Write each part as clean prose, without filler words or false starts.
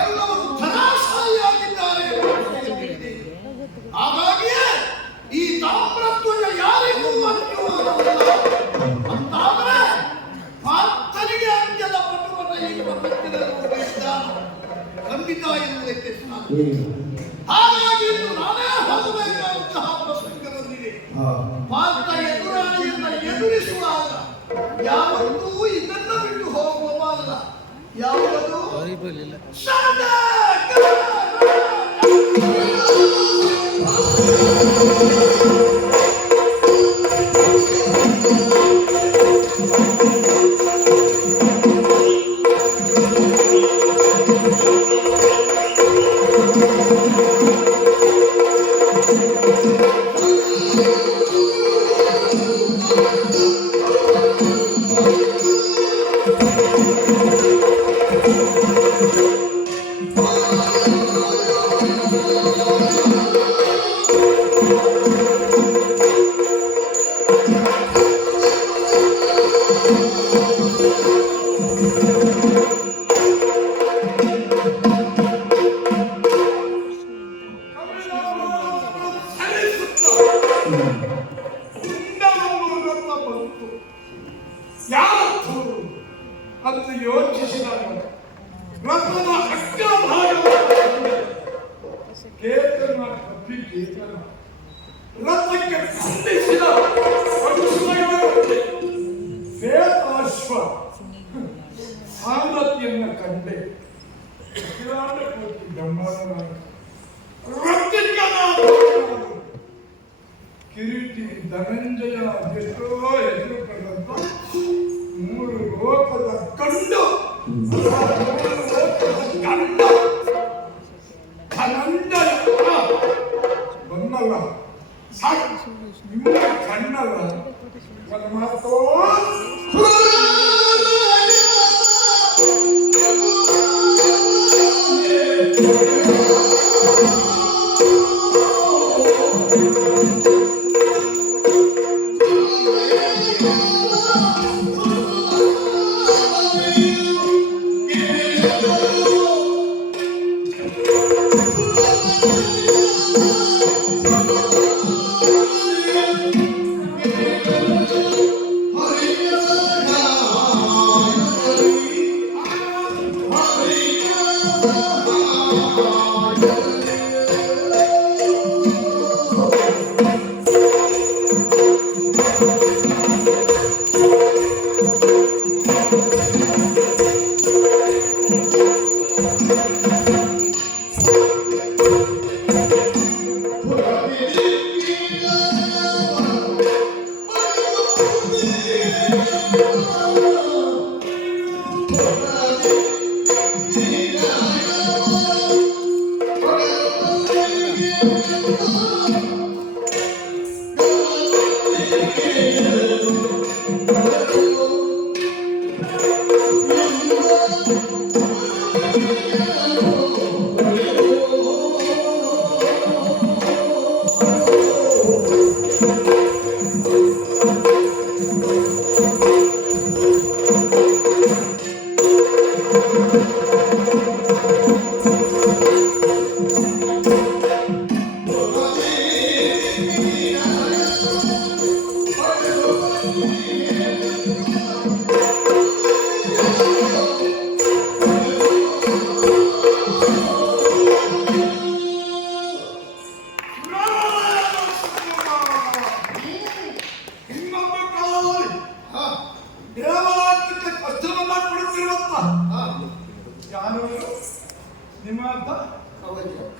ಎಲ್ಲವರು ಧನಾಶಾಲಿಯಾಗಿದ್ದಾರೆ. ಹಾಗಾಗಿಯೇ ಈ ತಾಮ್ರಧ್ವಜ ಯಾರಿಗೂ ಅಂತ್ಯವಾಗಲಿಲ್ಲ ಅಂತಾದರೆ ಪಾರ್ಥನಿಗೆ ಅಂತ್ಯದ ಪಟುವನ್ನು ಈಗ ಖಂಡಿತ ಎನ್ನುವುದಕ್ಕೆ ಸಾಧ್ಯ. ಹಾಗಾಗಿ ಇನ್ನು ನಾನೇ ಹೋಗಬೇಕಾದಂತಹ ಪ್ರಸಂಗ ಬಂದಿದೆ. ಪಾರ್ಥ ಎದುರಾಳಿಯನ್ನ ಎದುರಿಸುವಾಗ ಯಾವತ್ತೂ ಇದನ್ನು ಬಿಟ್ಟು ಹೋಗುವವಲ್ಲ. ಯಾವುದು ಅಂತ ಯೋಚಿಸಿದಾಗ ರಥದ ಅಗ್ರಭಾಗ ಕೇತನ ಕಪ್ಪಿ ಕೇತನ ರಥಕ್ಕೆ ಖಂಡಿಸಿದ ಶ್ವೇತಾಶ್ವ ಸಾರಥಿಯನ್ನ ಕಂಡೆ ಕಿರೀಟಿ ಧನಂಜಯ ಎದುರು ಪಡೆದಂತ ಮೂರು ಲೋಕದ ಕಂಡು ಕಂಡ ಧನಂಜಯ ಬಂದಲ್ಲ ಸಾಕು ನಿಮ್ಮ ಕಣ್ಣಲ್ಲ ಒಂದು ಮಾತು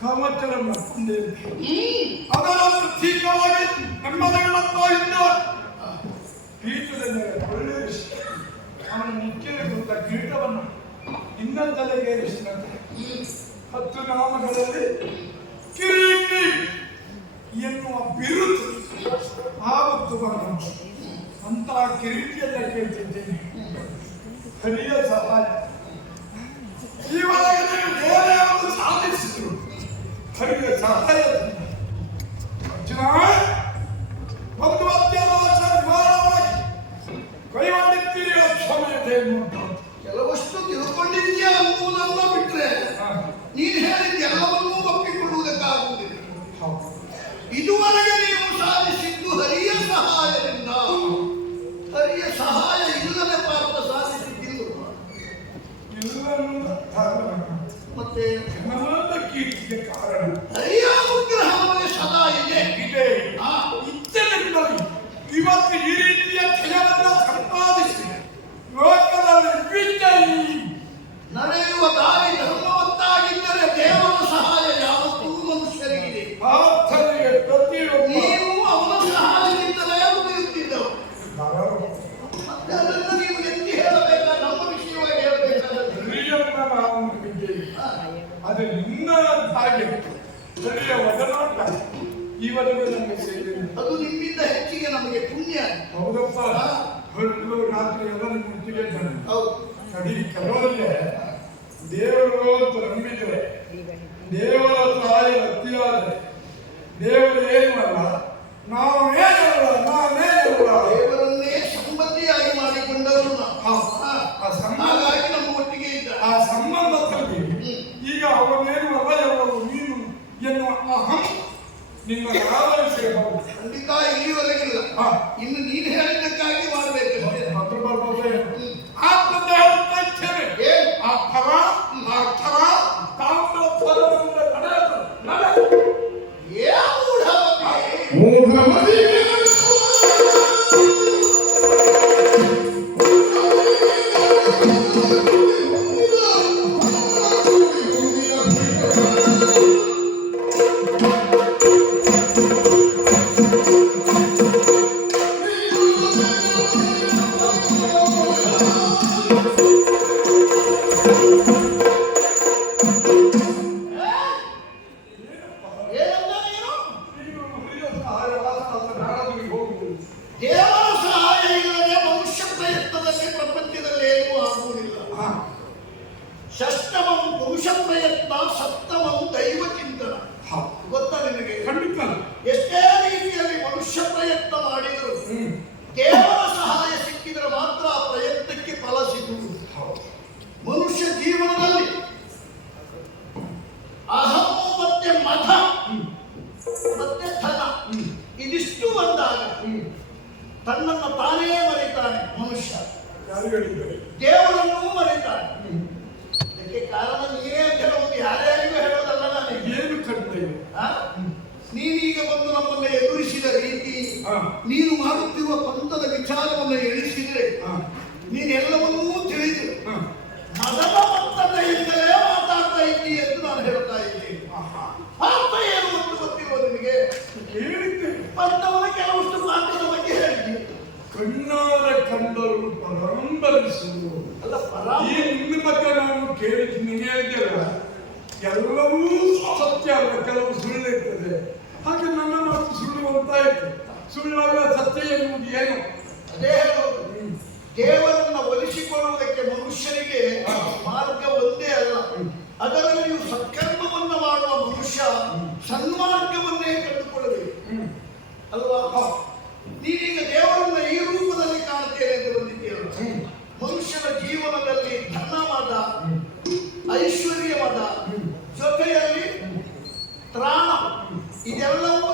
ಕವಚ ಅದರ ಪ್ರತೀಕವಾಗಿ ನಮ್ಮದೆಲ್ಲ ತಲೆಗೇರಿಸಿದಂತೆ 10 ನಾಮಗಳಲ್ಲಿ ಕಿರೀಟಿ ಎನ್ನುವ ಬಿರುದು ಆವತ್ತು ಬಂದ ಅಂತಹ ಕಿರೀಟಿಯನ್ನ ಕೇಳ್ತಿದ್ದೇನೆ. ಹರಿಯ ಸಹಾಯ ಈವಾಗ ಬೇರೆ ಯಾವುದು ಸಾಧಿಸಿದ್ರು ಹರಿಯ ಸಹಾಯ ಅರ್ಜುನ ಒಂದು ಅತ್ಯಾವಶ್ಯ ವಿಮಾನವಾಗಿ ಕೈಗೊಂಡಿದ್ದೀರಿ ಕ್ಷಮತೆ ಕೆಲವಷ್ಟು ತಿಳ್ಕೊಂಡಿದ್ಯಾ ಅನ್ನುವುದನ್ನ ಬಿಟ್ರೆ ನೀನು ಹೇಳಿದ ಎಲ್ಲವನ್ನೂ ಒಪ್ಪಿಕೊಳ್ಳುವುದಕ್ಕಾಗುವುದಿಲ್ಲ. ಇದುವರೆಗೆ ನೀವು ಸಾಧಿಸಿದ್ದು ಹರಿಯ ಸಹಾಯದಿಂದ. ಹರಿಯ ಸಹಾಯ ಇಲ್ಲದೆ ಪಾರ್ಥ ಸಾಧಿಸಿದ್ದಿಲ್ಲ. ಮತ್ತೆ ಕೀರ್ತಿಗೆ ಕಾರಣ ಹರಿಯ ಅನುಗ್ರಹ ನಮಗೆ ಸದಾ ಇದೆ. ಇದ್ದರಿಂದಲೇ ಇವತ್ತು ಈ ರೀತಿಯ ಜಯವನ್ನು ಸಂಪಾದಿಸಿ ಲೋಕದಲ್ಲಿ ವಿಜಯಿ ನಡೆಯುವ ದಾರಿ ಧರ್ಮವತ್ತಾಗಿದ್ದರೆ ದೇವರ ಸಹಾಯ ಯಾವತ್ತೂ ಮನುಷ್ಯರಿಗಿದೆ. ಪ್ರಾರ್ಥನೆಗೆ ಪ್ರತಿಯೊಬ್ಬ ನೀವು ಅವನ ಸಹಾಯದಿಂದಲೇ ಉಳಿಯುತ್ತಿದ್ದವು. ಮತ್ತೆ ಅದನ್ನು ನೀವು ಎತ್ತಿ ಹೇಳಬೇಕಾ? ನಮ್ಮ ವಿಷಯವಾಗಿ ಹೇಳಬೇಕಾದ್ರೆ ಹಿರಿಯನ್ನ ನಾವು ನಂಬಿದ್ದೇವೆ. ಅದು ನಿನ್ನ ಹಾಗೆ ಹಿರಿಯ ಒಡನಾಟ ಇವರೆಗೂ ನಮಗೆ ಸೇರಿದೆ. ಅದು ನಿಮ್ಮಿಂದ ಹೆಚ್ಚಿಗೆ ನಮಗೆ ಪುಣ್ಯ. ಹೌದಪ್ಪ. ಹೊರಟು ರಾತ್ರಿ ಎಲ್ಲರೂ ಮುಟ್ಟಿಗೆ ಇದ್ದಾನೆ. ಹೌದು. ಕಡಿ ಕೆಲವರಿಗೆ ದೇವರು ಅಂತ ನಂಬಿದ್ರೆ ದೇವರ ಸಹಾಯ ಅತಿಯಾದರೆ ದೇವರು ಏನು ಅಲ್ಲ, ನಾವೇನಲ್ಲ, ದೇವರನ್ನೇ ಸಂಬಂಧಿಯಾಗಿ ಮಾಡಿಕೊಂಡವರು ಹಾಗಾಗಿ ನಮ್ಮ ಒಟ್ಟಿಗೆ ಇದ್ದ ಆ ಸಂಬಂಧದಲ್ಲಿ ಈಗ ಅವನೇನು ಅಲ್ಲ ಎಲ್ಲವೂ ನೀನು ಎನ್ನುವ ಅಹಂ ನಿಮ್ಮ ಆಧರಿಸಬಹುದು. ಖಂಡಿತ ಇಲ್ಲಿವರೆಗಿಲ್ಲ. ಇನ್ನು ನೀನು ಹೇಳಿದ್ದಕ್ಕಾಗಿ ಮಾಡಬೇಕು. ಹತ್ರ ಬರ್ಬೋದೇ ಆತ್ಮದ ಹೇಳುತ್ತೇನೆ ಅರ್ಥವ ತಾಮ್ರ ಫಲದಿಂದ ನಡೆ ದೇವರ ಸಹಾಯ ಇಲ್ಲದೆ ಮನುಷ್ಯ ಪ್ರಯತ್ನದಲ್ಲಿ ಪ್ರಪಂಚದಲ್ಲಿ ಏನೂ ಆಗುವುದಿಲ್ಲ. ಷಷ್ಟಮಂ ಪುರುಷ ಪ್ರಯತ್ನ, ಸಪ್ತಮಂ ದೈವ ಚಿಂತನ. ಗೊತ್ತಾ ನಿನಗೆ? ಖಂಡಿತ. ಎಷ್ಟೇ ರೀತಿಯಲ್ಲಿ ಮನುಷ್ಯ ಪ್ರಯತ್ನ ಮಾಡಿದರು ದೇವರ ಸಹಾಯ ಸಿಕ್ಕಿದರೆ ಮಾತ್ರ ಆ ಪ್ರಯತ್ನಕ್ಕೆ ಫಲ ಸಿಗುವುದು. ಮನುಷ್ಯ ಜೀವನದಲ್ಲಿ ಅಹಂ ಮತ್ತೆ ಮತ ಮತ್ತೆ ಧನ ಇದಿಷ್ಟು ಬಂದಾಗ ತನ್ನನ್ನು ತಾನೇ ಮರೆತಾನೆ ಮನುಷ್ಯ. ದೇವರನ್ನೂ ಮರೆತಾನೆ. ಇದಕ್ಕೆ ಕಾರಣ ನೀನೇ ಕೆಲವೊಂದು ಯಾರ್ಯಾರಿಗೂ ಹೇಳೋದಲ್ಲ. ನನಗೆ ಏನು ಕರ್ತವ್ಯ? ನೀನೀಗ ಬಂದು ನಮ್ಮನ್ನ ಎದುರಿಸಿದ ರೀತಿ, ನೀನು ಮಾಡುತ್ತಿರುವ ಪಂಥದ ವಿಚಾರವನ್ನು ಎಣಿಸಿದ್ರೆ ನೀನೆಲ್ಲವನ್ನೂ ತಿಳಿದು ಮದದ ಮತ್ತದಿಂದಲೇ ಮಾತಾಡ್ತಾ ಇದ್ದೀ ಎಂದು ನಾನು ಹೇಳ್ತಾ ಇದ್ದೇನೆ. ಪಾತ್ರ ಏನು ಅಂತ ಗೊತ್ತಿರುವ ನಿಮಗೆ? ಪಂಥವನ ಕೆಲವಷ್ಟು ಪಾತ್ರದ ಬಗ್ಗೆ ಹೇಳಿದ್ದೀನಿ. ಕಣ್ಣಾರ ಕಂಡರು ಪರಂಬರಿಸುವುದು ಅಲ್ಲ ಈ ನಿಮ್ಮ ಬಗ್ಗೆ ನಾನು ಕೇಳಿದ್ದೀನಿ. ಹೇಳಿದ್ದೇವೆ ಎಲ್ಲವೂ ಸತ್ಯ ಅಲ್ಲ, ಕೆಲವು ಸುಳ್ಳು ಇರ್ತದೆ. ಹಾಗೆ ನನ್ನ ಮಾತು ಸುಳ್ಳು ಅಂತಾಯ್ತು. ಸುಳ್ಳಾಗ ಸತ್ಯ ಎನ್ನುವುದು ಏನು? ಅದೇ ಹೇಳೋದು. ದೇವರನ್ನ ಒಲಿಸಿಕೊಳ್ಳುವುದಕ್ಕೆ ಮನುಷ್ಯನಿಗೆ ಮಾರ್ಗ ಒಂದೇ ಅಲ್ಲ. ಅದರಲ್ಲಿಯೂ ಸತ್ಕರ್ಮವನ್ನು ಮಾಡುವ ಮನುಷ್ಯ ಸನ್ಮಾರ್ಗವನ್ನೇ ಕಂಡುಕೊಳ್ಳಬೇಕು ಅಲ್ವಾ? ನೀನೀಗ ದೇವರನ್ನ ಈ ರೂಪದಲ್ಲಿ ಕಾಣ್ತೇನೆ ಎಂದು ಬಂದಿದ್ದೀರಲ್ಲ. ಮನುಷ್ಯನ ಜೀವನದಲ್ಲಿ ಧನವಾದ, ಐಶ್ವರ್ಯವಾದ, ಜೊತೆಯಲ್ಲಿ ತ್ರಾಣ, ಇದೆಲ್ಲವನ್ನೂ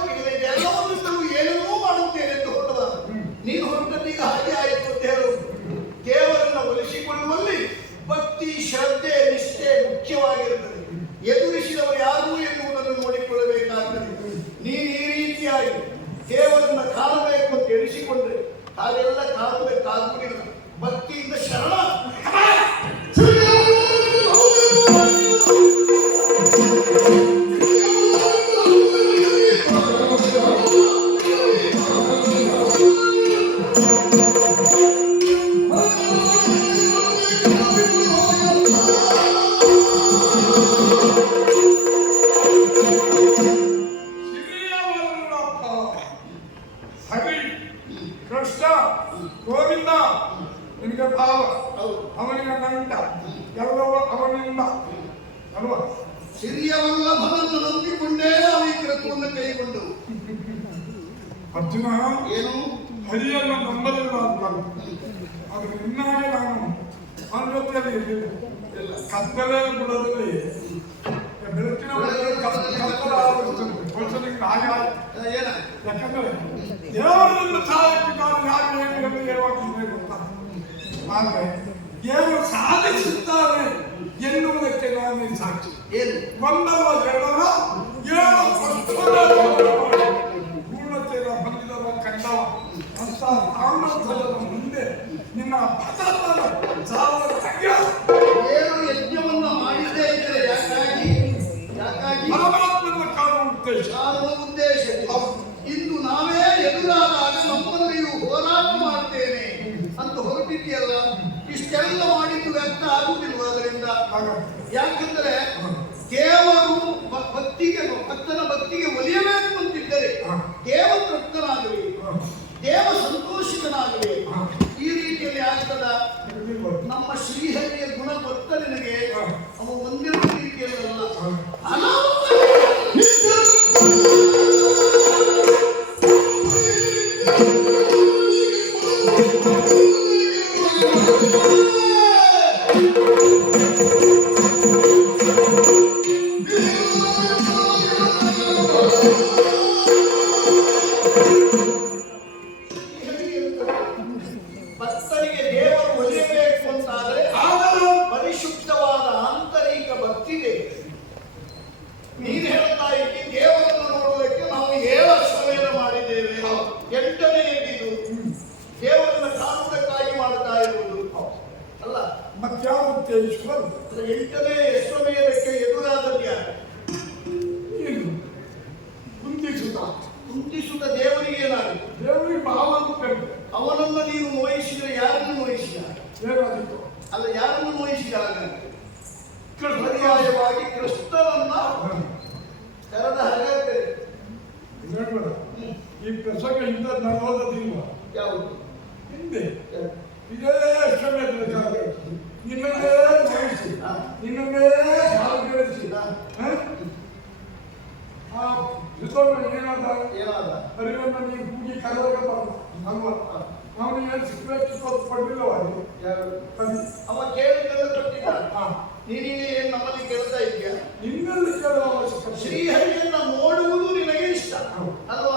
ಏನನ್ನೂ ಮಾಡುತ್ತೇನೆ ಎಂದು ಹೊರಟದ. ನೀನು ಹೊರಟದೀಗ ಹಾಗೆ ಆಯಿತು ಅಂತ ಹೇಳುವುದು. ದೇವರನ್ನ ಒಲಿಸಿಕೊಳ್ಳುವಲ್ಲಿ ಭಕ್ತಿ, ಶ್ರದ್ಧೆ, ನಿಷ್ಠೆ ಮುಖ್ಯವಾಗಿರುತ್ತದೆ. ಎದುರಿಸಿದವರು ಯಾರು ಎನ್ನುವುದನ್ನು ನೋಡಿಕೊಳ್ಳಬೇಕಾಗ್ತದೆ. ನೀನು ಈ ರೀತಿಯಾಗಿ ದೇವರನ್ನ ಕಾಣಬೇಕು ಅಂತ ಎಣಿಸಿಕೊಂಡ್ರೆ ಹಾಗೆಲ್ಲ ಕಾಣಬೇಕಾಗುವುದಿಲ್ಲ. ಭಕ್ತಿಯಿಂದ ಶರಣ ಕೃಷ್ಣ ಗೋವಿಂದ ನಿನಗೆ ಭಾವ, ಹೌದು. ಅವನಿಗೆ ನಂಟ, ಎಲ್ಲವೂ ಅವನಿಂದ ಅಲ್ವಾ? ಸಿರಿಯವಲ್ಲಭನನ್ನು ನಂಬಿಕೊಂಡೇ ನಾವು ಈ ಕೃತ್ಯವನ್ನು ಕೈಗೊಂಡು ಅರ್ಜುನ ಏನು ಹರಿಯನ್ನು ನಂಬಲಿಲ್ಲ ಅಂತ ಅದು ನಿನ್ನಾಗೆ ನಾನು ಅವನ ಜೊತೆಯಲ್ಲಿ ಇರಲಿಲ್ಲ. ಕತ್ತಲೆ ಬಿಡೋದಲ್ಲಿ ಬೆಳಕಿನ ಕತ್ತಲ ಆಗುತ್ತದೆ ಹಾಗೆ ಏನ ಯಾಕಂದ್ರೆ ದೇವರನ್ನು ಸಹಾಯಕ್ಕೆ ನಾನು ಯಾಕೆ ಏನು ಹೇಳುವಂತ ಗೊತ್ತಾ? ಆದ್ರೆ ದೇವರು ಸಾಧಿಸುತ್ತಾರೆ ಎನ್ನುವುದಕ್ಕೆ ನಾನೇ ಸಾಕ್ಷಿ. ಏನು ಒಂದಲ್ಲ ಎರಡಲ್ಲ 7 ಪೂರ್ಣತೆಯ ಹೊಂದಿದವ ಕಂಡವ ಅಂತ ಸಾಮರ್ಥ್ಯದ ಮುಂದೆ ನಿನ್ನ ಪದಾರ್ಥದ ಸಾವಿರ ಏನು ಯಜ್ಞವನ್ನು ಮಾಡಿದ್ದೇ ಇದ್ದರೆ ಯಾಕಾಗಿ ಪರಮಾತ್ಮನ ಕಾಣುವ ಉದ್ದೇಶ ಇಂದು ನಾವೇ ಎದುರಾದಾಗ ನಮ್ಮಲ್ಲಿಯೂ ಹೋರಾಟ ಮಾಡ್ತೇನೆ ಅಂತ ಹೊರಟಿದೆಯಲ್ಲ, ಇಷ್ಟೆಲ್ಲ ಮಾಡಿದ್ದು ವ್ಯಕ್ತ ಆಗುವುದಿಲ್ಲ. ಅದರಿಂದ ಯಾಕಂದ್ರೆ ದೇವರು ಭಕ್ತನ ಭಕ್ತಿಗೆ ಒಲಿಯಬೇಕು ಅಂತಿದ್ದರೆ ದೇವ ತೃಪ್ತನಾಗಲಿ, ದೇವ ಸಂತೋಷಿತನಾಗಲಿ. ಈ ರೀತಿಯಲ್ಲಿ ಆಗ್ತದ ನಮ್ಮ ಶ್ರೀಹರಿಯ ಗುಣ ಗೊತ್ತ ನಿನಗೆ. ಅವ ಒಂದಿರುವ ರೀತಿಯಲ್ಲ ಭಕ್ತರಿಗೆ ದೇವರು ಒಲಿಯಬೇಕು ಅಂತಾದ್ರೆ ಪರಿಶುದ್ಧವಾದ ಆಂತರಿಕ ಭಕ್ತಿ ಬೇಕು. ನೀನು ಹೇಳ್ತಾ ಇದ್ದಿ ದೇವರನ್ನು ನೋಡುವುದಕ್ಕೆ ನಾವು 7 ಅಶ್ವಮೇಧ ಮಾಡಿದ್ದೇವೆ, 8ನೇ ಇದು ದೇವರನ್ನು ಕಾಣುವುದಕ್ಕಾಗಿ ಮಾಡ್ತಾ ಇರುವುದು ಅಲ್ಲ. ಮತ್ಯಾವಂತೆ ಈಶ್ವರ 8ನೇ ಅಶ್ವಮೇಧಕ್ಕೆ ಎದುರಾದದ್ದು ಯಾರು? ಏನು ಕುಂತಿಸುತ್ತ ದೇವರಿಗೆ ಏನಾಗುತ್ತೆ? ದೇವರಿಗೆ ಭಾವ ಅಂತ ಅವನನ್ನು ನೀನು ನೋಯಿಸಿದ್ರೆ ಯಾರನ್ನು ನೋಯಿಸಿದ? ಹೇಗಾದಿತ್ತು ಅಲ್ಲ, ಯಾರನ್ನು ನೋಯಿಸಿದಾಗ ಪರ್ಯಾಯವಾಗಿ ಕೃಷ್ಣನನ್ನ ಕರೆದ ಹಾಗೆ. ನೋಡ್ಬೇಡ, ಈ ಪ್ರಸಂಗ ಇಂದ ನಲವತ್ತದಿಲ್ವ ಯಾವುದು ಹಿಂದೆ ಇದೇ ಅಷ್ಟಮೇಧದ ಕಾಲ ನಿನ್ನನ್ನೇ ನೋಯಿಸಿ ನಿನ್ನನ್ನೇ ಕಾಲು ಬೆಳೆಸಿ ಆ ಏನಾದ ಹರಿವನ್ನ ನೀನು ಪೂಜೆ ಕರೆದಾಗ ಅಲ್ವಾ? ಅವನು ಏನು ಸಿಕ್ಕಬೇಕು ಪಡ್ಲಿಲ್ಲವ? ಅವ ಕೇಳಿದ್ದೆಲ್ಲ ಕೊಟ್ಟಿದ್ದ. ನೀನಿಗೆ ಏನು ನಮ್ಮಲ್ಲಿ ಕೇಳ್ತಾ ಇದೆಯಾ? ನಿನ್ನಲ್ಲಿ ಕೇಳುವ ಅವಶ್ಯಕತೆ. ಶ್ರೀಹರಿಯನ್ನ ನೋಡುವುದು ನಿನಗೆ ಇಷ್ಟ ಅಲ್ವಾ?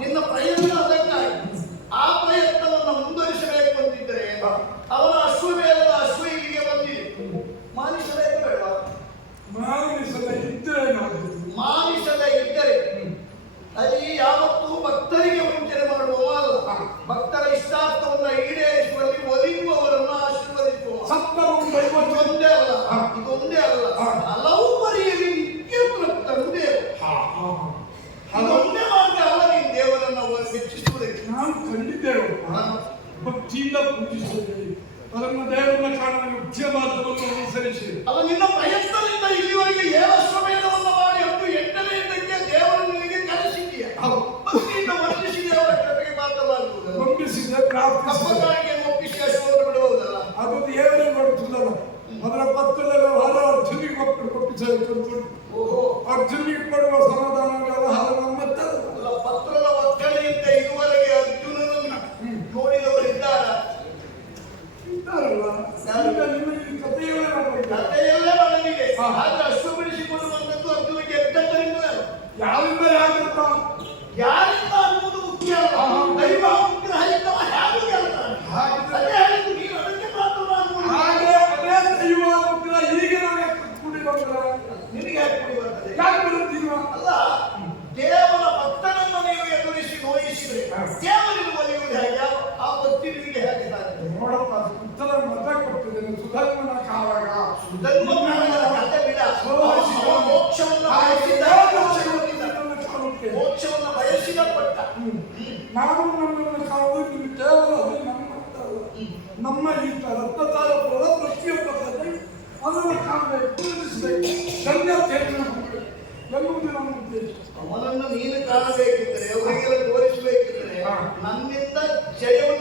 ನಿನ್ನ ಪ್ರಯತ್ನ ಅದಕ್ಕಾಗಿ. ಆ ಪ್ರಯತ್ನವನ್ನು ಮುಂದುವರಿಸಬೇಕು ಅಂತಿದ್ದರೆ ಅವನ ಅಶ್ವಮೇಧದ ಅಶ್ವ ಇಲ್ಲಿಗೆ ಬಂದಿದೆ. ಮಾನಿಸಬೇಕು ಬೇಡವಾ? ಮಾನಿಸದ ಇದ್ದರೆ ಅಲ್ಲಿ ಯಾವತ್ತೂ ಭಕ್ತರಿಗೆ ವಂಚನೆ ಮಾಡುವ ಅಲ್ಲ. ಭಕ್ತರ ಇಷ್ಟಾರ್ಥವನ್ನ ಈಡೇರಿಸುವಲ್ಲಿ ಒಲಿಯುವವರನ್ನು ಆಶೀರ್ವದಿಸುವ ಇದೊಂದೇ ಅಲ್ಲ, ಇದೊಂದೇ ಅಲ್ಲ, ಹಲವು ಪರಿಯಲ್ಲಿ ನಿತ್ಯ ತೃಪ್ತನು ದೇವರು. ಇದೊಂದೇ ಮಾರ್ಗ ಅಲ್ಲ ನೀನು ದೇವರನ್ನು ಮೆಚ್ಚಿಸುವುದಕ್ಕೆ. ನಾನು ಕಂಡಿದ್ದೇವೆ ಭಕ್ತಿಯಿಂದ ಪೂಜಿಸುತ್ತೇವೆ. ಅದನ್ನು ದೇವರನ್ನ ಕಾಣುವ ಮುಖ್ಯ ಮಾರ್ಗವನ್ನು ಅನುಸರಿಸಿ ಅದು ನಿನ್ನ ಪ್ರಯತ್ನದಿಂದ ಇಲ್ಲಿವರೆಗೆ 7 ಅಶ್ವಮೇಧವನ್ನು ಮಾಡಿ ಅದು 8ನೇ ಇದಕ್ಕೆ ದೇವರು ನಿನಗೆ ಕಲಿಸಿದೆಯಾ? ಭಕ್ತಿಯಿಂದ ವರ್ಣಿಸಿ ದೇವರ ಕೃಪೆಗೆ ಪಾತ್ರವಾಗುವುದು. ನಂಬಿಸಿದ ಕಪ್ಪಕಾಣಿಗೆ ಒಪ್ಪಿಸಿ ಅಶ್ವವನ್ನು ಬಿಡಬಹುದಲ್ಲ? ಅದು ದೇವರೇ ಮಾಡುತ್ತಿದ್ದಲ್ಲ. ಅದರ ಪತ್ರದ ವ್ಯವಹಾರ ಅರ್ಜುನಿಗೆ ಒಪ್ಪಿಸಬೇಕು. ಅರ್ಜುನಿಗೆ ಕೊಡುವ ಸಮಾಧಾನ ವ್ಯವಹಾರ ನಮ್ಮತ್ತಲ್ಲ. ಪತ್ರದ ಒತ್ತಡೆಯಿಂದ ಇದುವರೆಗೆ ಅರ್ಜುನನನ್ನು ನೋಡಿದವರು ಇದ್ದಾರಲ್ಲ? ಕಥೆಯಲ್ಲೇ ಬರಲಿದೆ. ಆದ್ರೆ ಅಶ್ವ ಬಿಡಿಸಿಕೊಳ್ಳುವಂಥದ್ದು ಅರ್ಜುನಿಗೆ ಎದ್ದರಿಂದಲೇ. ಯಾರಿಂದ ಯಾಕಂತ ಯಾರಿಂದ ಅನ್ನೋದು ಮುಖ್ಯ ಅಲ್ಲ. ದೈವ ಅನುಗ್ರಹ ಇದ್ದವ ಹೇಗೂ ಗೆಲ್ತಾನೆ. ಅದೇ ಹೇಳಿದ್ದು ನೀನು ಅದಕ್ಕೆ ಪಾತ್ರರಾಗುವುದು. ಹಾಗೆ ಅದೇ ದೈವ ಅನುಗ್ರಹ ಈಗ ನಮಗೆ ಕೂಡಿ ಬಂದ್ರೆ ನಿನಗೆ ಯಾಕೆ ಕೂಡಿ ಬರ್ತದೆ? ಯಾಕೆ ಬರುತ್ತೀವ? ಅಲ್ಲ, ದೇವರ ಭಕ್ತನನ್ನು ನೀವು ಎದುರಿಸಿ ನೋಯಿಸಿದ್ರೆ ದೇವರಿಗೆ ಒಲಿಯುವುದು ಹೇಗೆ? ಆ ಭಕ್ತಿ ನಿಮಗೆ ಹೇಗೆ ಸಾಧ್ಯ? ನೋಡಪ್ಪ, ಉತ್ತರ ಮತ ಕೊಟ್ಟಿದ್ದೇನೆ. ಸುಧರ್ಮನ ಕಾವಾಗ ಕಥೆ ಬಿಡ. ಮೋಕ್ಷವನ್ನ ಬಯಸಿದ ಪಟ್ಟ. ನಾವು ನಮ್ಮನ್ನು ಕಾವುದು ನಿಮ್ಗೆ ಕೇವಲ ನಮ್ಮ ಈ ರಕ್ತಚಾರಪುರದ ಪ್ರತಿಯೊಬ್ಬ ಅದನ್ನು ಕಾಣಬೇಕು, ಪೂಜಿಸಬೇಕು, ಧನ್ಯತೆ ಎನ್ನುವುದು ನಮ್ಮ ಉದ್ದೇಶ. ಅವನನ್ನು ನೀನು ಕಾಣಬೇಕಿದ್ದರೆ, ಅವರಿಗೆಲ್ಲ ತೋರಿಸಬೇಕಿದ್ದರೆ ನನ್ನಿಂದ ಜಯವನ್ನು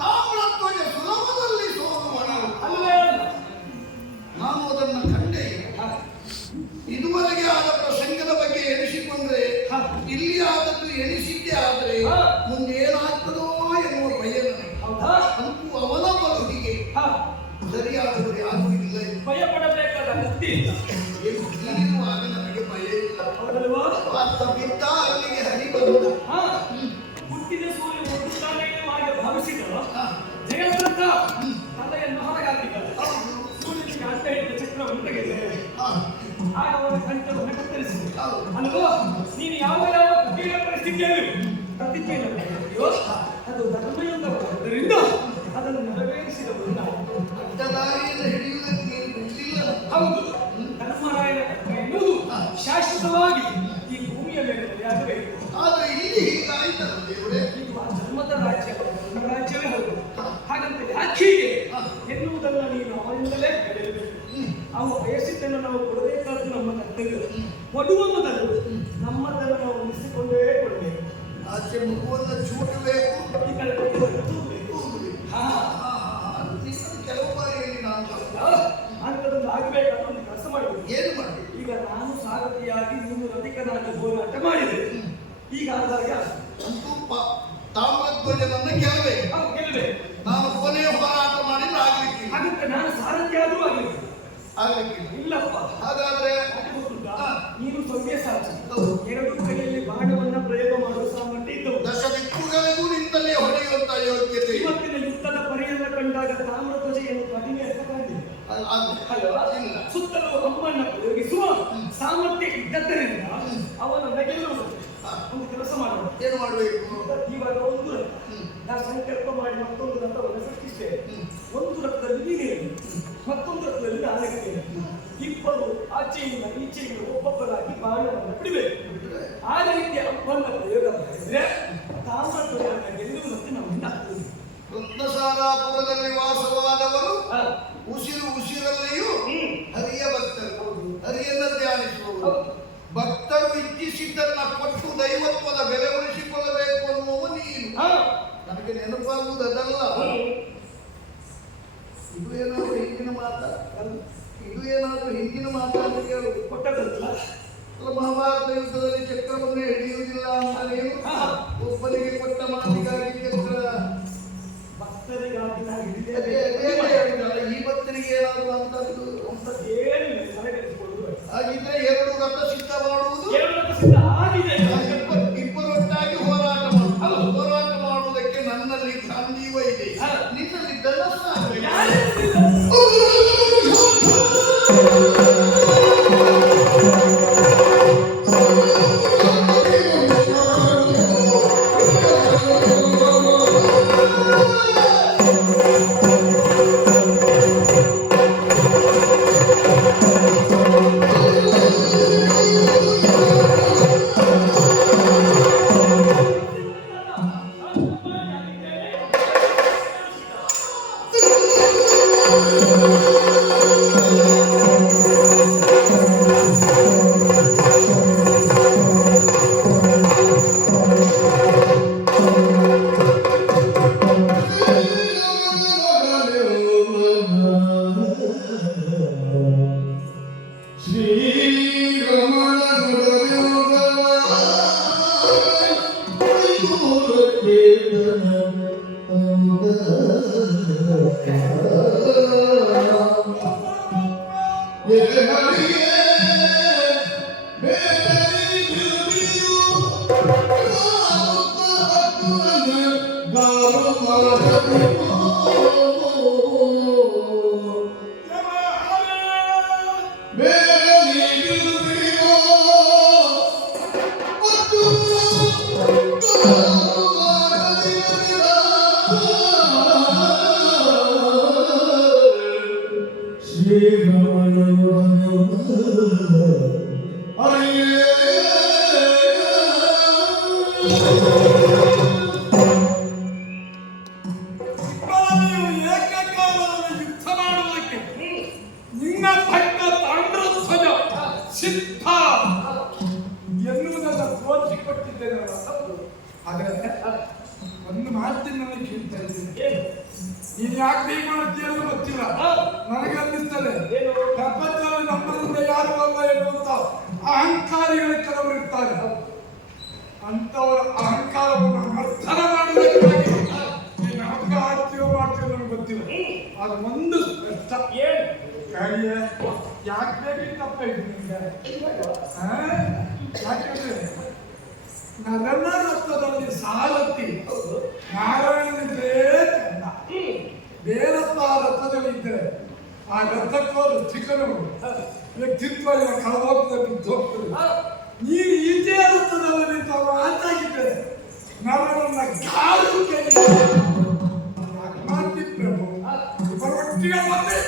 ತಾಮ್ರಧ್ವಜ ಸುಲಭದಲ್ಲಿ ಸೋಲುವನು. ನಾನು ಅದನ್ನು ಕಂಡೆ. ಇದುವರೆಗೆ ಆದ ಪ್ರಸಂಗದ ಬಗ್ಗೆ ಎಣಿಸಿಕೊಂಡ್ರೆ ಇಲ್ಲಿ ಆದದ್ದು ಎಣಿಸಿದ್ದೇ ಆದರೆ ಮುಂದೆ ಏನಾಗ್ತದೋ ಎನ್ನುವ ಭಯ ನನಗೆ. ಅಂತೂ ಅವನ ಬರುವಿಗೆ ಸರಿಯಾದವರು ಯಾರೂ ಇಲ್ಲ. ಭಯ ಪಡಬೇಕಾದ ಅಗತ್ಯ ಇಲ್ಲ. ನೀನಿರುವಾಗ ನನಗೆ ಭಯ ಇಲ್ಲ. ಅತ್ತ ಬಿದ್ದ ಅಲ್ಲಿಗೆ ಹರಿ ಬಂದ. ಹುಟ್ಟಿದ ಸೂರ್ಯ ಹುಟ್ಟುತ್ತಾನೆ ಹಾಗೆ ಭಾವಿಸಿದ ಜಗತ್ತಂತ ತಲೆಯನ್ನು ಹೊರಗಾಕಿದ್ದಾರೆ. ಸೂರ್ಯನಿಗೆ ಅಡ್ಡ ಹಿಡಿದ ಚಕ್ರವನ್ನು ತೆಗೆದಿದ್ದಾರೆ. ಆಗ ಅವರ ಕಂಠವನ್ನು ಕತ್ತರಿಸಿದೆ. ಅಲ್ವೋ ನೀನು ಯಾವ ಯಾವ ಕಠಿಣ ಪರಿಸ್ಥಿತಿಯಲ್ಲಿ ಪ್ರತಿಜ್ಞೆಯನ್ನು ಮಾಡಿದೆಯೋ ಅದು ಧರ್ಮಯುತವಾದ್ದರಿಂದ ಅದನ್ನು ನೆರವೇರಿಸಿದವರಿಂದ ಅಡ್ಡದಾರಿಯನ್ನು ಹಿಡಿಯುವುದಕ್ಕೆ ನೀನು ಬಿಟ್ಟಿಲ್ಲ. ಹೌದು, ಧರ್ಮರಾಯನ ಕರ್ಮ ಎನ್ನುವುದು ಶಾಶ್ವತವಾಗಿ ಈ ಭೂಮಿಯ ಮೇಲೆ ನೆಲೆಯಾಗಬೇಕು. ಆದರೆ ಇಲ್ಲಿ ಹೀಗಾಯ್ತಲ್ಲ ದೇವರೇ. ಇದು ಆ ಧರ್ಮದ ರಾಜ್ಯ, ನಮ್ಮ ರಾಜ್ಯವೇ ಹೌದು. ಹಾಗಂತ ಯಾಕೀಗೆ ಎನ್ನುವುದನ್ನು ನೀನು ಅವನಿಂದಲೇ ಕಲಿಯಬೇಕು. ಅವು ಬಯಸಿದ್ದನ್ನು ನಾವು ಕೊಡಬೇಕಾದ್ದು ನಮ್ಮ ಕರ್ತವ್ಯ. ಕೊಡುವ ಮೊದಲು ನಮ್ಮದನ್ನು ನಾವು ಉಳಿಸಿಕೊಂಡೇ ಕೊಡಬೇಕು. ಆಚೆ ಮಗುವನ್ನು ಚೂಟಬೇಕು, ಈ ಕಡೆ ಕೊಡುವುದನ್ನು ತೂಗಬೇಕು. ಕೆಲವು ಬಾರಿಯಲ್ಲಿ ನಾನು ಅಂಥದ್ದೊಂದು ಆಗಬೇಕಾದ ಒಂದು ಕೆಲಸ ಮಾಡಬೇಕು. ಏನು ಮಾಡಿ? ಈಗ ನಾನು ಸಾರಥಿಯಾಗಿ ನೀನು ರಥಿಕನಾಗಿ ಹೋರಾಟ ಮಾಡಿದೆ. ಈಗ ಆದಾಗ ಅಂತೂ ತಾಮ್ರಧ್ವಜನನ್ನು ಗೆಲ್ಲಬೇಕು. ಗೆಲ್ಲಬೇಕು. ನಾನು ಕೊನೆಯ ಹೋರಾಟ ಮಾಡಿದ್ರೆ ಆಗ್ಲಿಕ್ಕಿಲ್ಲ. ಹಾಗಂತ ನಾನು ಸಾರಥಿಯಾದರೂ ಆಗಲಿಲ್ಲ. ಆಗ್ಲಿಕ್ಕಿಲ್ಲ. ಇಲ್ಲಪ್ಪ. ಹಾಗಾದ್ರೆ ಯಾಕೆ ಗೊತ್ತುಂಟಾ? ನೀನು ಸೊನ್ನೆ ಸಾರಥಿ. ಎರಡು ಕೈಯಲ್ಲಿ ಬಾಣವನ್ನ ಪ್ರಯೋಗ ಮಾಡುವ ಸಾಮರ್ಥ್ಯ ಇದ್ದವು. ದಶ ದಿಕ್ಕುಗಳಿಗೂ ನಿಂತಲ್ಲೇ ಹೊಡೆಯುವಂತ ಯೋಗ್ಯತೆ. ಇವತ್ತಿನ ಯುದ್ಧದ ಪರಿಯನ್ನ ಕಂಡಾಗ ತಾಮ್ರಧ್ವಜ ಏನು ಕಡಿಮೆ ಅಂತ ಕಂಡಿದೆ ಅಲ್ವಾ? ಸುತ್ತಲೂ ಅಮ್ಮನ್ನ ಪ್ರಯೋಗಿಸುವ ಸಾಮರ್ಥ್ಯ ಇದ್ದದ್ದರಿಂದ ಅವನನ್ನ ಗೆಲ್ಲುವುದು. ಒಂದು ಕೆಲಸ ಮಾಡೋಣ. ಏನು ಮಾಡಬೇಕು? ಇವಾಗ ಒಂದು ರಥ ನಾನು ಸಂಕಲ್ಪ ಮಾಡಿ ಮತ್ತೊಂದು ರಥವನ್ನು ಸೃಷ್ಟಿಸ್ತೇವೆ. ಒಂದು ರಥದಲ್ಲಿ ನೀನೇನು, ಮತ್ತೊಂದು ರಥದಲ್ಲಿ ನಾನಿರ್ತೇನೆ. ಇಬ್ಬರು ಆಚೆಯಿಂದ ಈಚೆಯಿಂದ ಒಬ್ಬೊಬ್ಬರಾಗಿ ಬಾಣವನ್ನು ಬಿಡಬೇಕು. ಆ ರೀತಿಯ ಅಪ್ಪನ್ನ ಪ್ರಯೋಗ ಮಾಡಿದ್ರೆ ತಾಮ್ರಧ್ವಜವನ್ನು ಗೆಲ್ಲುವುದಕ್ಕೆ ನಮ್ಮಿಂದ ಆಗ್ತದೆ. ರತ್ನಸಾರಾಪುರದಲ್ಲಿ ವಾಸವಾದವರು ಉಸಿರಲ್ಲಿಯೂ ಹರಿಯ ಭಕ್ತರು, ಹರಿಯನ್ನ ಧ್ಯಾನಿಸುವವರು. ಭಕ್ತರು ಇಚ್ಛಿಸಿದ್ದನ್ನ ಕೊಟ್ಟು ದೈವತ್ವದ ಬೆಲೆ ಉಳಿಸಿಕೊಳ್ಳಬೇಕು ಅನ್ನುವ ನೀನು. ನನಗೆ ನೆನಪಾಗುವುದು ಅದಲ್ಲ. ಇದು ಏನಾದರೂ ಹಿಂದಿನ ಮಾತ, ಇದು ಏನಾದರೂ ಹಿಂದಿನ ಮಾತಾಡ ಕೇಳು. ಕೊಟ್ಟದಲ್ಲ ಅಲ್ಲ, ಮಹಾಭಾರತ ಯುದ್ಧದಲ್ಲಿ ಚಕ್ರವನ್ನೇ ಹಿಡಿಯುವುದಿಲ್ಲ ಅಂತ ನೀನು ಒಬ್ಬನಿಗೆ ಕೊಟ್ಟ ಮಾತಿಗಾಗಿ ಚಕ್ರ ಭಕ್ತರಿಗಾಗಿ ನಾನು ಅದೇ ಹೇಳಿದಲ್ಲ, ಈ ಭಕ್ತರಿಗೆ ಮಾಡ್ಲಿಕ್ಕೆ ಏನಾದ್ರು ಅಂತದ್ದು ಅಂಥದ್ದು ಏನಿಲ್ಲ, ತಲೆಗೆಡಿಸಿಕೊಳ್ಳುವುದು ಬೇಡ. ಹಾಗಿದ್ರೆ 2 ರಥ ಸಿದ್ಧ ಮಾಡುವುದು, ಎರಡು ರಥ ಸಿದ್ಧ ಆಗಿದೆ. ಇಬ್ಬರೊಟ್ಟಾಗಿ ಹೋರಾಟ ಮಾಡುವುದು. ಹೋರಾಟ ಮಾಡುವುದಕ್ಕೆ ನನ್ನಲ್ಲಿ ಗಾಂಧೀವ ಇದೆ, ನಿನ್ನಲ್ಲಿ ಧನಸ್ಸ ಆಗ್ಬೇಕು. ಒಂದು ಮಾತಿನ ನನಗೆ ಕೇಳ್ತಾ ಇದ್ದೀನಿ, ನೀನು ಯಾಕೆ ಹೀಗೆ ಮಾಡ್ತೀಯ ಅಂತ ಗೊತ್ತಿಲ್ಲ. ನನಗೆ ಅನ್ನಿಸ್ತದೆ ಪ್ರಪಂಚದಲ್ಲಿ ನಮ್ಮದಿಂದ ಯಾರು ಅಲ್ಲ ಎನ್ನುವಂತ ಅಹಂಕಾರಿಗಳ ಕೆಲವರು ಇರ್ತಾರೆ. ಅಂತವರ ಅಹಂಕಾರವನ್ನು ನರ್ತನ ಮಾಡುವುದಕ್ಕಾಗಿ ನೀನು ಹಂಗ ಆಡ್ತೀವೋ ಮಾಡ್ತೀವೋ ನನಗೆ ಗೊತ್ತಿಲ್ಲ. ಅದು ಒಂದು ಸ್ಪಷ್ಟ ಯಾಕೆ ಬೇಕಿತ್ತಪ್ಪ ಇದು ನಿಮ್ಗೆ? ಯಾಕಂದ್ರೆ ನನ್ನ ರಕ್ತದಲ್ಲಿ ಸಾಲತ್ತಿ ನಾರಾಯಣನಿದ್ರೆ ಚಂದ, ಬೇರಪ್ಪ ರಕ್ತದಲ್ಲಿ ಇದ್ದರೆ ಆ ರಕ್ತಕ್ಕೂ ಚಿಕನು ವ್ಯಕ್ತಿತ್ವ ಕಳವಾಗ್ತದೆ, ಬಿದ್ದೋಗ್ತದೆ. ನೀನು ಈಚೆ ರಕ್ತದಲ್ಲಿ ನಿಂತು ಮಾತಾಗಿದ್ದರೆ ನನ್ನನ್ನ ಕಾಲು ಮಾಡ್ತಿ ಪ್ರಭು ಇವರೊಟ್ಟಿಗೆ ಬಂದೆ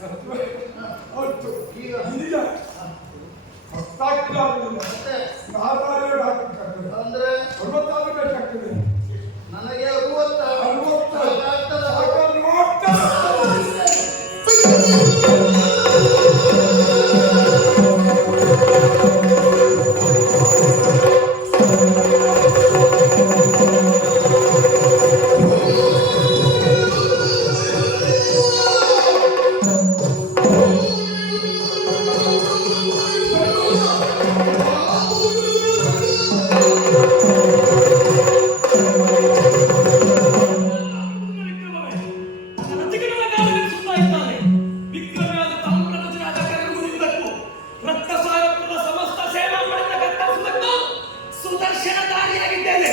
ಹತ್ತು ಈಗ ಈಗ ಹತ್ತಾಗ್ತದೆ ಆಗುದಿಲ್ಲ. ಮತ್ತೆ ನಾಲ್ಕಾದ್ರೆ ಹಾಕಬೇಕಾಗ್ತದೆ. ಅಂದ್ರೆ 60 ಬೇಕಾಗ್ತದೆ. ನನಗೆ 60 60 ಆಗ್ತದ. ಸುದರ್ಶನಧಾರಿಯಾಗಿದ್ದೇನೆ.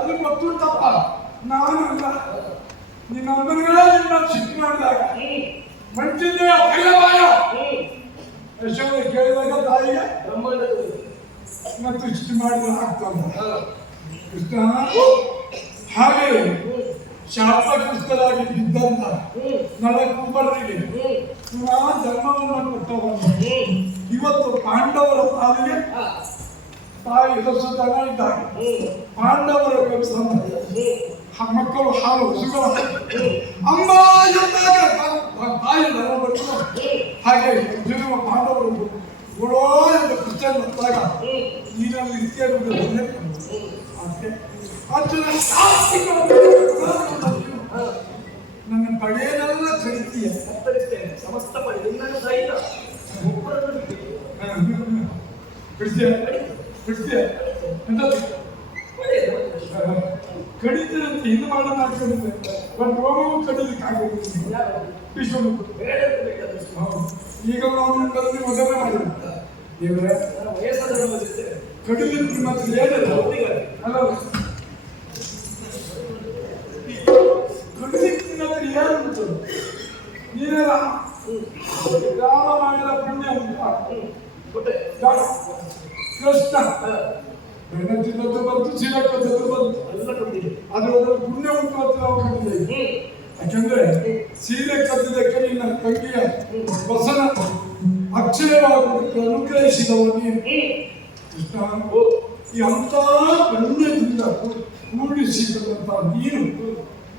ಅದು ಗೊತ್ತುಂಟಪ್ಪ. ನಾನಲ್ಲ ನಿನ್ನೊಬ್ಬನಿಗೆ ನಿನ್ನ ಸಿಟ್ಟು ಮಾಡಿದಾಗ ಮಂಚಿಂದ ಕೈಲಬಾಯ ಯಶೋಧ ಕೇಳಿದಾಗ ತಾಯಿಗೆ ಮತ್ತು ಇಷ್ಟು ಮಾಡಿದ್ರೆ ಆಗ್ತಲ್ಲ ಕೃಷ್ಣ. ಹಾಗೆ ಶಾಪಗ್ರಸ್ತರಾಗಿ ಬಿದ್ದಂತ ನಳಕುಂಬರಿಗೆ ಪುನಃ ಜನ್ಮವನ್ನು ಕೊಟ್ಟವನು ಇವತ್ತು ಪಾಂಡವರ ಪಾಲಿಗೆ ತಾಯಿ ಹಸುತನ ಇದ್ದಾಗ ಪಾಂಡವರ ಮಕ್ಕಳು ಹಾಲು ಹಸುಗಳ ಅಮ್ಮ ಎಂದಾಗ ತಾಯಿ ನರ ಬಟ್ಟು ಹಾಗೆ ಅರ್ಜುನ ಪಾಂಡವರು ಗುಳೋ ಎಂಬ ಕೃಷ್ಣ ಬಂದಾಗ ನೀನಲ್ಲಿ ಇತ್ಯಾದಿ ಅರ್ಜುನ ನನ್ನ ಪಡೆಯನೆಲ್ಲ ಕರಿತೀಯ ಸಮಸ್ತ ಪಡೆ ನಿನ್ನನ್ನು ಸಹಿತ ಬಿಡಿಸಿಯ ಬಿಡಿಸಿಯ ಕಡಿತರಂತೆ ಹಿಂದೆ ಮಾಡ ಮಾಡ್ಕೊಂಡಿದ್ದೆ ಬಟ್ ರೋಮವು ಕಡಿಲಿಕ್ಕೆ ಆಗೋದಿಲ್ಲ ವಿಶ್ವಮುಖ ಈಗ ನಾವು ಬಂದು ಮದುವೆ ಮಾಡಿ ದೇವರೇ ವಯಸ್ಸಾದ ಜೊತೆ ಕಡಿಮೆ ನಿಮ್ಮ ಹತ್ರ ಏನಲ್ಲ ಅಲ್ಲ ಕಡಿಮೆ ನಿಮ್ಮ ಹತ್ರ ಏನು ಉಂಟು ನೀನೆಲ್ಲ ಯಾವ ಮಾಡಿದ ಪುಣ್ಯ ಉಂಟು ಕೃಷ್ಣ ಬೆನ್ನತ್ತಿನದ್ದು ಬಂತು ಸೀಲಕ್ಕದ್ದು ಬಂತು ಅದರ ಪುಣ್ಯ ಉಂಟು ಅಂತ ನಾವು ಕಂಡಿದ್ದೇವೆ ಯಾಕಂದ್ರೆ ಸೀರೆ ಕದ್ದದಕ್ಕೆ ನಿನ್ನ ತಂಗಿಯ ವಸನ ಅಕ್ಷರವಾಗುವುದಕ್ಕೆ ಅನುಗ್ರಹಿಸಿದವ ನೀನು ಕೃಷ್ಣ ಈ ಅಂತ ಪುಣ್ಯದಿಂದ ಕೂಡಿಸಿದಂತ ನೀನು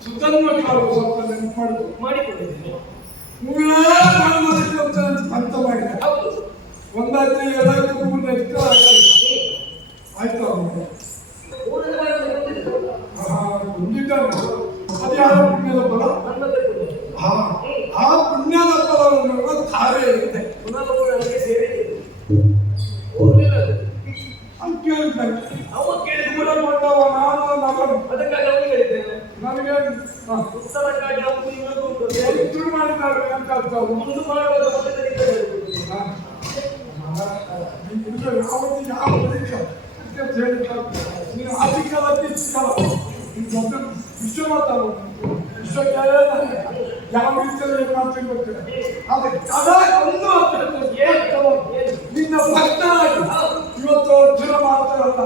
ಸುತನ್ವ ಕಾಲ ಸ್ವಲ್ಪ ನೆನಪು ಮಾಡಿಕೊಂಡಿದ್ದೀನಿ ಅಂತ ಮಾಡಿದ ಒಂದಾಯ್ತು ಎಲ್ಲಾಯ್ತು ಮೂರನೇ ಆಯ್ತು ಹೊಂದಿದ್ದಾನೆ ಅದು ಯಾವ ಪುಣ್ಯದ ಫಲ ಆ ಪುಣ್ಯದ ಫಲವನ್ನು ಧಾರೆ ಇದೆ ಅಂತ ಕೇಳಿದ್ದಾನೆ ಅವ ಕೇಳಿದ ದೂರ ಮಾಡವ ನಾನು ಮಗನು ಅದಕ್ಕಾಗಿ ಅವನು ಹೇಳಿದ್ದೇನೆ ನನಗೆ ಉತ್ತರಕ್ಕಾಗಿ ಅವನು ಇನ್ನೊಂದು ಶುರು ಮಾಡಿದ್ದಾರೆ ಅಂತ ಅರ್ಥ ಒಂದು ಮಾಡುವಾಗ ಮೊದಲಿನಿಂದ ನೀನು ಆರ್ಥಿಕಲ ವಿಶ್ವ ಮಾತಾಡೋದು ವಿಶ್ವಕ್ಕೆ ಯಾವ ರೀತಿಯಲ್ಲಿ ಏನು ಮಾಡ್ತೀನಿ ಗೊತ್ತಿಲ್ಲ ನಿನ್ನ ಭಕ್ತನಾಗಿ ಇವತ್ತು ಅರ್ಜುನ ಮಾತಾಡಲ್ಲ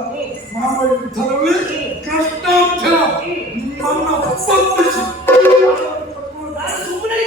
ಮಹಾಭಾರತದಲ್ಲಿ ಕೃಷ್ಣಾರ್ಜುನ ನಿಮ್ಮನ್ನ ಒಪ್ಪಂದಿಸಿ ಸುಮ್ಮನೆ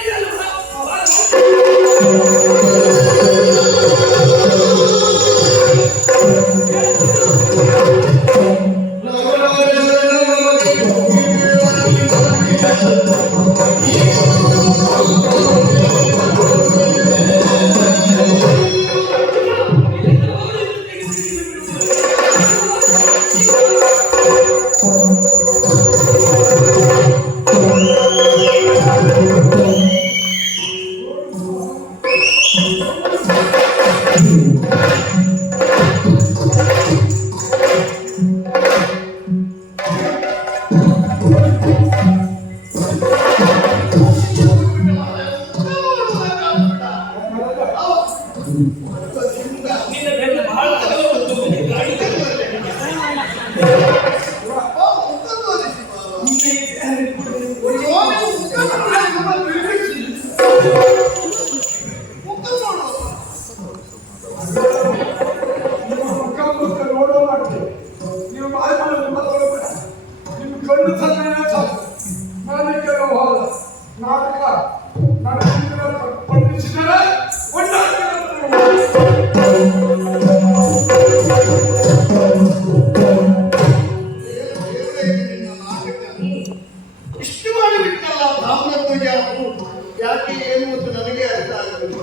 ಯಾಕೆ ಏನು ಅಂತ ನನಗೆ ಅರ್ಥ ಆಗಬೇಕು.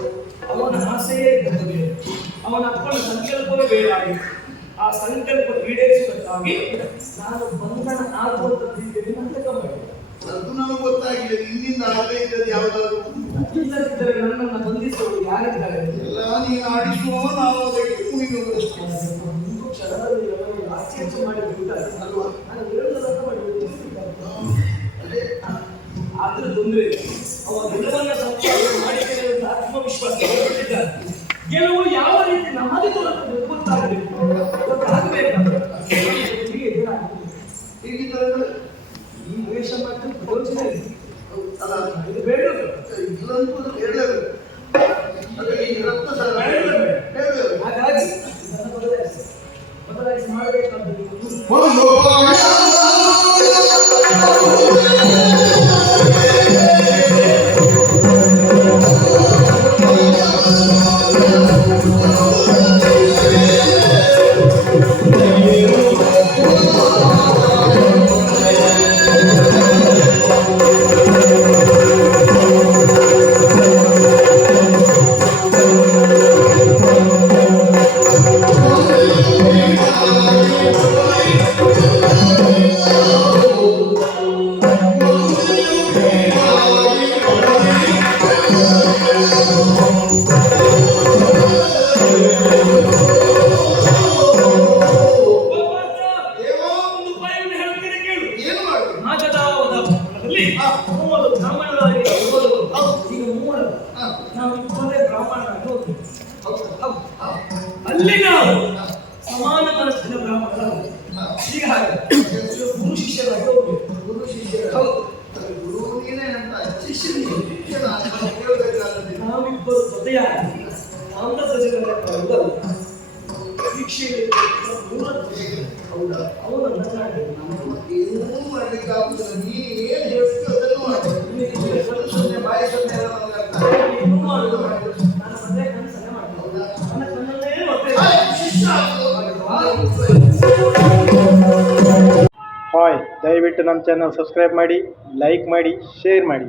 ಅವನ ಆಸೆಯೇ ಬೇರೆ, ಅವನ ಅಪ್ಪನ ಸಂಕಲ್ಪವೇ ಬೇರೆ ಆಗಿದೆ. ಆ ಸಂಕಲ್ಪ ಈಡೇರಿಸುವುದಕ್ಕಾಗಿ ನಾನು ಬಂಧನ ಆಗುವಂತದ್ದಿದ್ದೇನೆ ಅಂತ ಗಮನ. ಅದು ನನಗೆ ಗೊತ್ತಾಗಿದೆ. ನಿನ್ನಿಂದ ಆಗದೇ ಇದ್ದದ್ದು ಯಾವುದಾದ್ರು ಇಲ್ಲದಿದ್ದರೆ ನನ್ನನ್ನು ಬಂಧಿಸುವುದು ಯಾರಿದ್ದಾರೆ? ಎಲ್ಲ ನೀನು ಆಡಿಸುವ ನಾವು ಅದಕ್ಕೆ ಮುಗಿದಷ್ಟೇ. ಒಂದು ಕ್ಷಣದಲ್ಲಿ ಆಚೆ ಮಾಡಿಬಿಟ್ಟು ಅಲ್ವಾ ನಾನು ಹೇಳುವುದನ್ನು ಮಾಡಿಬಿಟ್ಟು ಆದ್ರೆ ತೊಂದರೆ ಅವ ಗೆಲುವನ್ನ ಮಾಡಿದ್ದೇನೆ ಅಂತ ಆತ್ಮವಿಶ್ವಾಸ ಗೆಲುವು ಯಾವ ರೀತಿ ನಮಗೆ ಗೊತ್ತಾಗಬೇಕು ಈ ವೇಷ ಮಾಡಿದ್ರೆ ಪ್ರಯೋಜನ ಇದೆ. ಇದು ಬೇಡ ಇಲ್ಲಂತೂ ಹೇಳಬೇಕು. ಹಾಗಾಗಿ ಇದನ್ನು ಬದಲಾಯಿಸಿ ಮಾಡಬೇಕಾದ್ದು ಹೌದು ಹೌದು. ಅಲ್ಲಿ ನಾವು ಸಮಾನ ಮನಸ್ಸಿನ ಬ್ರಾಹ್ಮಣರು. ಈಗ ಹಾಗೆ ಗುರು ಶಿಷ್ಯರಾಗಿ ಹೋಗ್ಬೇಕು. ಗುರು ಶಿಷ್ಯರ ಹೌದು. ಗುರು ನೀನೇ ಅಂತ ಶಿಷ್ಯನಿಗೆ ಶಿಷ್ಯನ ಕೇಳಬೇಕಾದ್ರೆ ನಾವಿಬ್ಬರು ಜೊತೆಯಾಗಿ ಆಂಧ್ರ ಪ್ರಜೆಗಳ ಹೌದಲ್ಲ ಶಿಕ್ಷೆಯಲ್ಲಿ ಮೂಲ ಪ್ರಜೆಗಳು ಹೌದಾ ಅವನನ್ನ ಕಾಣಬೇಕು. ಏನೂ ಮಾಡ್ಲಿಕ್ಕಾಗುದಿಲ್ಲ. ನೀ ಏನ್ ಹೇಳ್ತೀಯೋ ಅದನ್ನು ಮಾಡು. ನಿನಗೆ ಸೊನ್ನೆ ಬಾಯಿ ಸೊನ್ನೆ ಎಲ್ಲ ನನಗೆ ಅರ್ಥ ಆಗುತ್ತೆ. ಏನು ಮಾಡುದು ನಾನು ಮದುವೆ ಕನಸನ್ನೇ ಮಾಡ್ತೀನಿ. ನನ್ನ ಕಣ್ಣಲ್ಲೇ ಮತ್ತೆ ಶಿಷ್ಯ ಆಗೋದು. ಹಾಯ್, ದಯವಿಟ್ಟು ನಮ್ಮ ಚಾನಲ್ ಸಬ್ಸ್ಕ್ರೈಬ್ ಮಾಡಿ, ಲೈಕ್ ಮಾಡಿ, ಶೇರ್ ಮಾಡಿ.